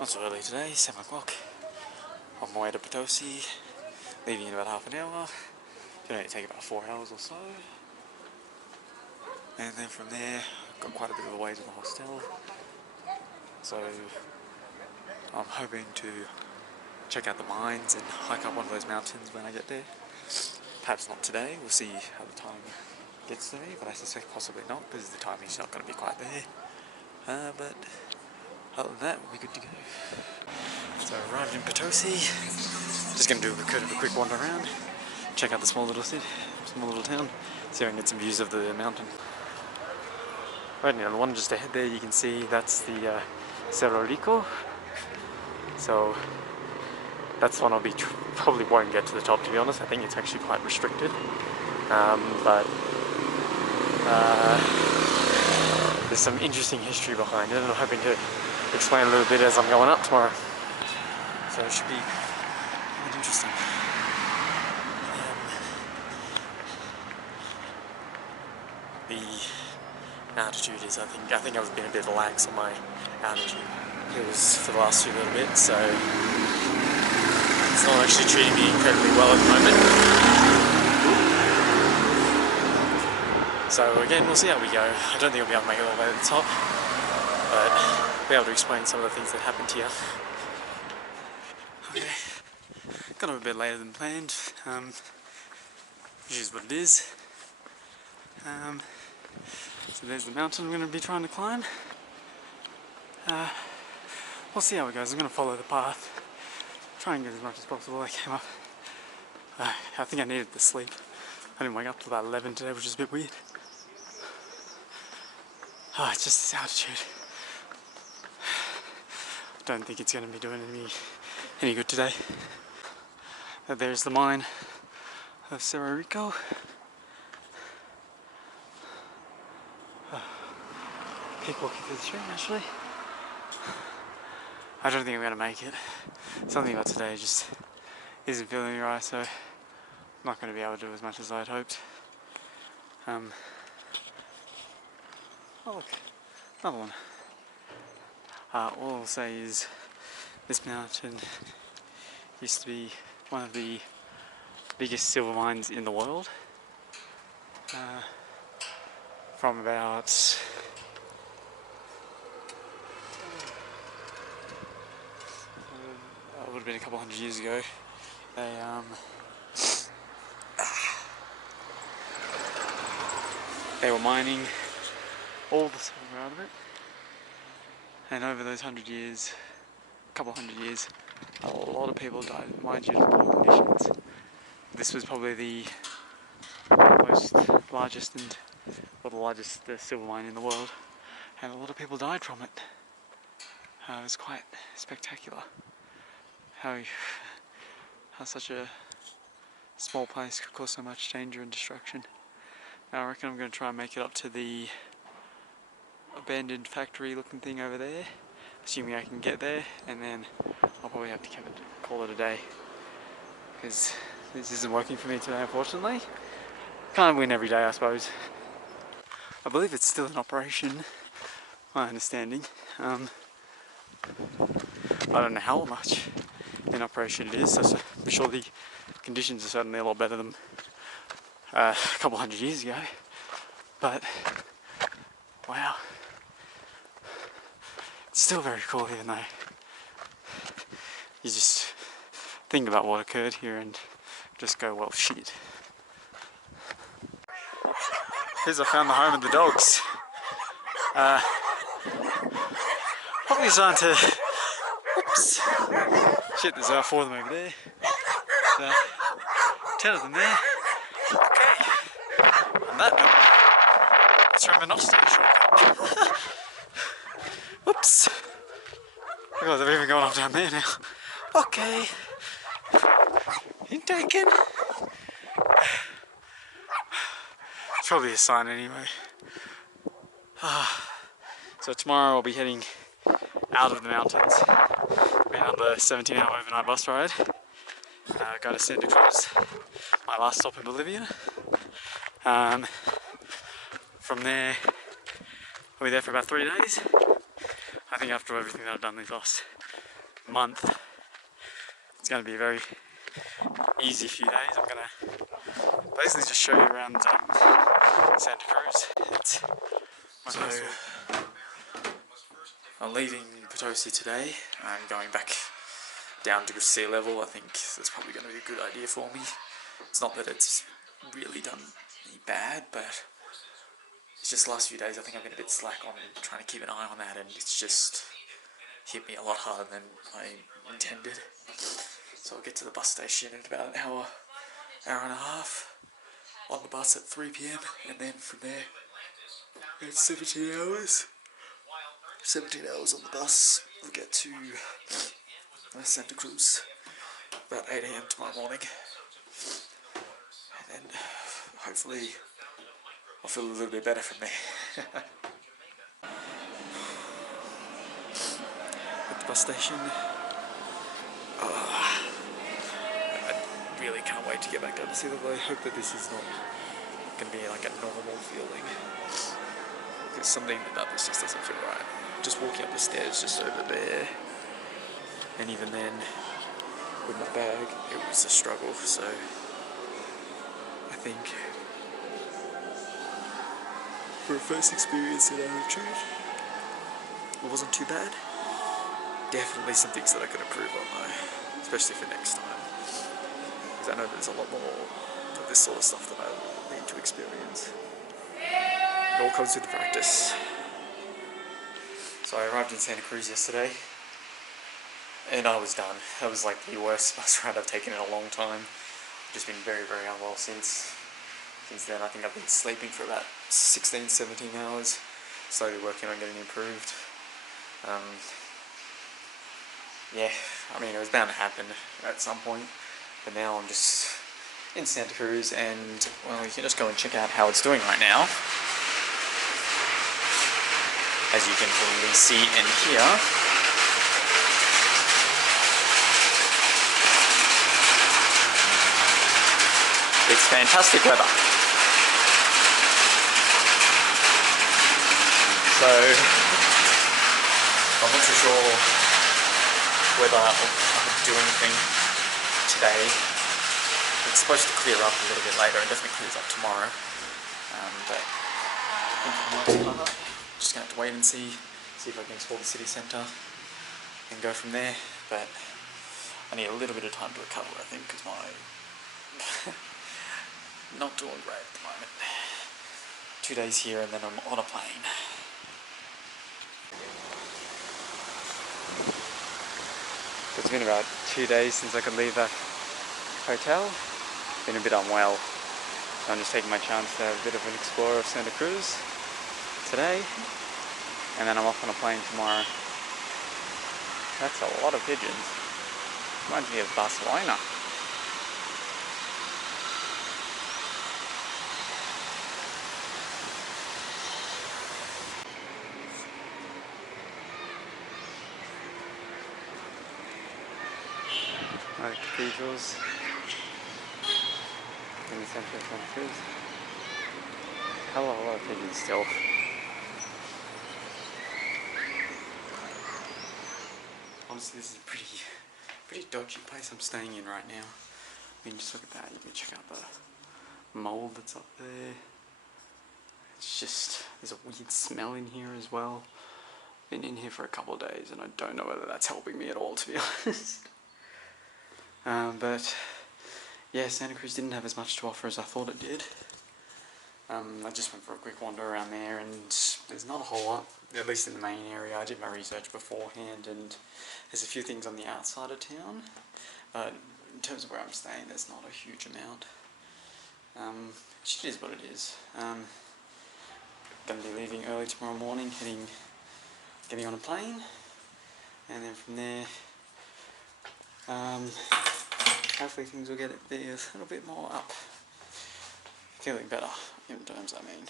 Not so early today, 7 o'clock. On my way to Potosi, leaving in about half an hour. Should only take about 4 hours or so. And then from there, got quite a bit of a way to the hostel. So I'm hoping to check out the mines and hike up one of those mountains when I get there. Perhaps not today, we'll see how the time gets to me, but I suspect possibly not, because the timing's not going to be quite there. But other than that, we'll be good to go. So I arrived in Potosi, just going to do a quick wander around, check out the small little town, see if I can get some views of the mountain. Right now, the one just ahead there, you can see that's the Cerro Rico. So that's one probably won't get to the top, to be honest. I think it's actually quite restricted. But there's some interesting history behind it, and I'm hoping to explain a little bit as I'm going up tomorrow. So it should be quite interesting. The altitude is, I think I've been a bit lax on my altitude hills for the last few little bits, so it's not actually treating me incredibly well at the moment. So again, we'll see how we go. I don't think I'll be able to make it all the way to the top, but I'll be able to explain some of the things that happened here. Okay, got up a bit later than planned, which is what it is. So there's the mountain I'm going to be trying to climb. We'll see how it goes. I'm going to follow the path, try and get as much as possible. I came up, I think I needed the sleep. I didn't wake up till about 11 today, which is a bit weird. It's just this altitude. I don't think it's going to be doing any good today. There's the mine of Cerro Rico. Keep walking through the stream, actually. I don't think I'm going to make it. Something about today just isn't feeling right, so I'm not going to be able to do as much as I'd hoped. Oh look, another one. All I'll say is this mountain used to be one of the biggest silver mines in the world. From about it would have been a couple hundred years ago. They were mining all the silver out of it, and over those couple hundred years, a lot of people died, mind you, in poor conditions. This was probably the largest silver mine in the world, and a lot of people died from it. It was quite spectacular how such a small place could cause so much danger and destruction. Now I reckon I'm going to try and make it up to the abandoned factory looking thing over there, assuming I can get there, and then I'll probably have to call it a day, because this isn't working for me today, unfortunately. Can't win every day, I suppose. I believe it's still in operation, my understanding. I don't know how much in operation it is, so I'm sure the conditions are certainly a lot better than a couple hundred years ago, but wow, it's still very cool, even though you just think about what occurred here and just go, well, shit. Here's I found the home of the dogs. Probably designed to, oops, shit, there's about 4 of them over there. 10 of them there. Okay, on that note, let's remember not to take a shortcut. Whoops. Oh, they're even going off down there now. Okay. You taken? It's probably a sign anyway. So tomorrow I'll be heading out of the mountains. Been on the 17-hour overnight bus ride. Go to Santa Cruz, my last stop in Bolivia. From there, I'll be there for about 3 days. I think after everything that I've done these last month. It's going to be a very easy few days. I'm going to basically just show you around Santa Cruz. So I'm leaving Potosi today. I'm going back down to sea level. I think that's probably going to be a good idea for me. It's not that it's really done me bad, but it's just the last few days I think I've been a bit slack on trying to keep an eye on that, and it's just hit me a lot harder than I intended. So I'll get to the bus station in about an hour and a half on the bus at 3 PM, and then from there it's 17 hours. 17 hours on the bus. We'll get to Santa Cruz about 8 AM tomorrow morning, and then hopefully I'll feel a little bit better from there. At the bus station. I really can't wait to get back down to sea level. I hope that this is not going to be like a normal feeling, because something about this just doesn't feel right. Just walking up the stairs just over there, and even then with my bag it was a struggle, so I think for a first experience in altitude it wasn't too bad. Definitely some things that I could improve on though, especially for next time, because I know there's a lot more of this sort of stuff that I need to experience. It all comes with practice. So I arrived in Santa Cruz yesterday, and I was done. That was like the worst bus ride I've taken in a long time. I've just been very, very unwell since then. I think I've been sleeping for about 16, 17 hours, slowly working on getting improved. Yeah, I mean, it was bound to happen at some point, but now I'm just in Santa Cruz, and well, you can just go and check out how it's doing right now. As you can probably see and hear, it's fantastic weather. So I'm not too sure whether I'll do anything today. It's supposed to clear up a little bit later, and definitely clears up tomorrow. But I think for the most part, just gonna have to wait and see if I can explore the city centre and go from there. But I need a little bit of time to recover, I think, because my not doing great at the moment. 2 days here and then I'm on a plane. It's been about 2 days since I could leave that hotel. Been a bit unwell, so I'm just taking my chance to have a bit of an explore of Santa Cruz today, and then I'm off on a plane tomorrow. That's a lot of pigeons. Reminds me of Barcelona. Cathedrals in the centre of Santa Cruz. Hell of a lot of pigeons still. Honestly, this is a pretty dodgy place I'm staying in right now. I mean, just look at that. You can check out the mold that's up there. It's just, there's a weird smell in here as well. Been in here for a couple of days and I don't know whether that's helping me at all, to be honest. But yeah, Santa Cruz didn't have as much to offer as I thought it did. I just went for a quick wander around there, and there's not a whole lot, at least in the main area. I did my research beforehand, and there's a few things on the outside of town, but in terms of where I'm staying, there's not a huge amount. Which is what it is. Going to be leaving early tomorrow morning, getting on a plane, and then from there, hopefully things will get a little bit more up. Feeling better, in terms I mean.